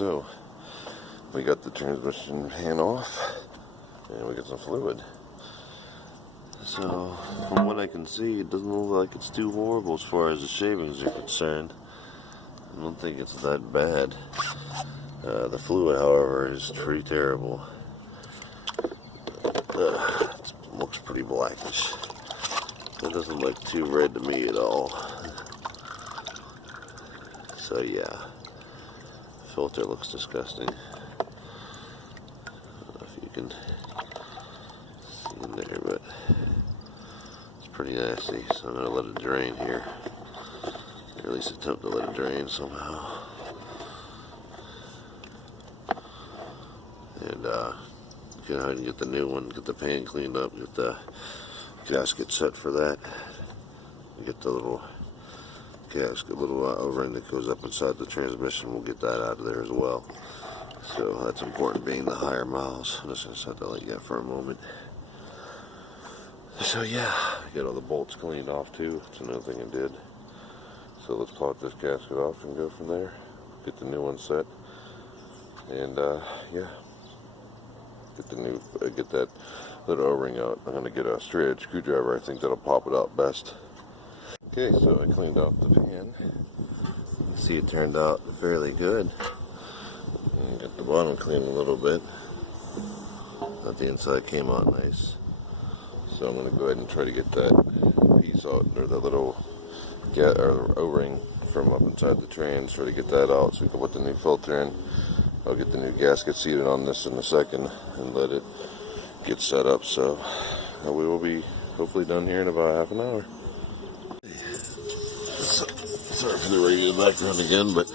So, we got the transmission pan off, and we got some fluid. So, from what I can see, it doesn't look like it's too horrible as far as the shavings are concerned. I don't think it's that bad. The fluid, however, is pretty terrible. It looks pretty blackish. It doesn't look too red to me at all. So yeah, the filter looks disgusting. I don't know if you can see in there, but it's pretty nasty. So I'm gonna let it drain here, or at least attempt to let it drain somehow. And go ahead and get the new one, get the pan cleaned up, get the gasket set for that. Get the little gasket, little O-ring that goes up inside the transmission. We'll get that out of there as well. So that's important, being the higher miles. I'm just gonna set that like that for a moment. So yeah, get all the bolts cleaned off too. That's another thing I did. So let's pop this gasket off and go from there. Get the new one set, and yeah. Get that little O-ring out. I'm gonna get a straight edge screwdriver. I think that'll pop it out best. Okay, so I cleaned off the pan. You can see it turned out fairly good. And got the bottom cleaned a little bit. But the inside came out nice. So I'm gonna go ahead and try to get that piece out, or the little O-ring from up inside the trans. Try to get that out so we can put the new filter in. I'll get the new gasket seated on this in a second and let it get set up. So we will be hopefully done here in about half an hour. Sorry for the radio background again, but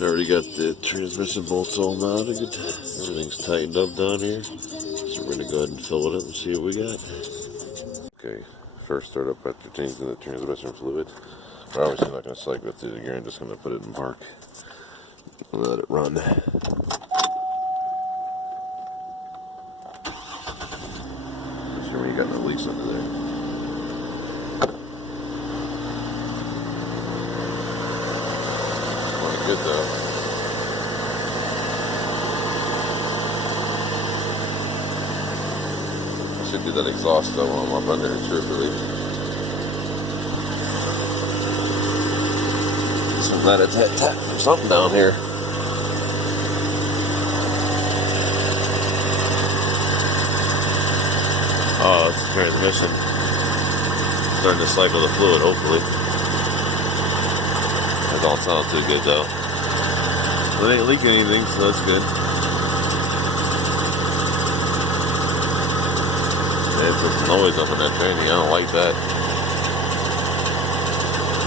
I already got the transmission bolts all mounted. Everything's tightened up down here. So we're going to go ahead and fill it up and see what we got. Okay, first start up after changing the transmission fluid. We're obviously not going to cycle it through the gear. I'm just going to put it in park. Let it run. Make sure you got no leaks under there. Pretty good though. I should do that exhaust though when I'm up under it, truthfully. So I'm glad it's had tap for something down here. Oh, it's the transmission. Starting to cycle the fluid, hopefully. That don't sound too good, though. It ain't leaking anything, so that's good. It's a noise up in that fan. I don't like that.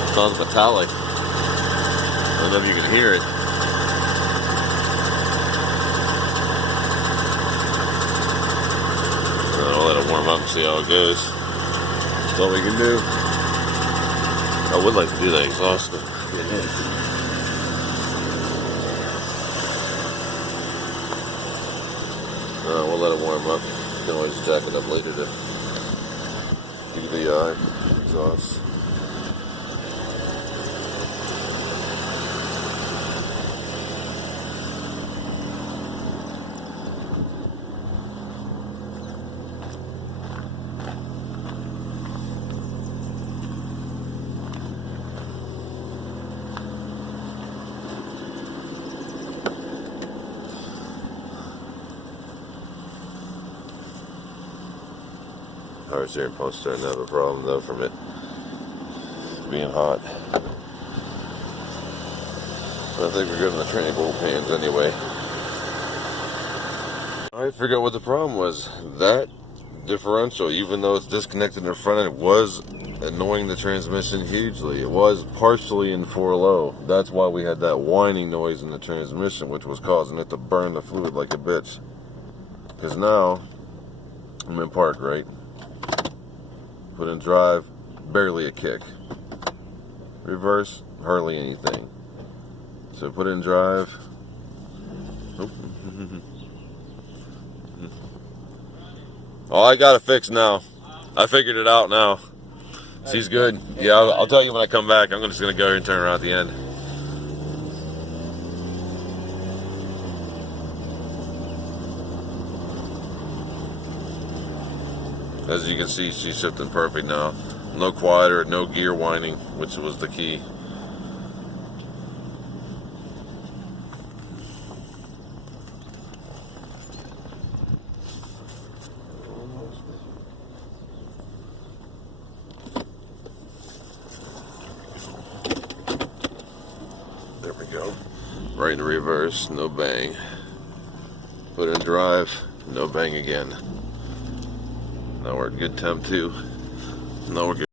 It sounds metallic. I don't know if you can hear it. I'll let it warm up and see how it goes. That's all we can do. I would like to do that exhaust, but we'll let it warm up. You can always jack it up later to do the exhaust. Power steering pump's starting to have a problem though from it being hot. But I think we're good on the training bolt pans anyway. I forgot what the problem was. That differential, even though it's disconnected in the front end, was annoying the transmission hugely. It was partially in 4-low. That's why we had that whining noise in the transmission, which was causing it to burn the fluid like a bitch. Because now I'm in park, right? Put in drive, barely a kick. Reverse, hardly anything. So put in drive. Nope. Oh, I got it fixed now. I figured it out now. She's good. Yeah, I'll tell you when I come back. I'm just going to go here and turn around at the end. As you can see, she's shifting perfect now. No quieter, no gear whining, which was the key. There we go. Right in reverse, no bang. Put in drive, no bang again. Now we're at good temp too. Now we're good.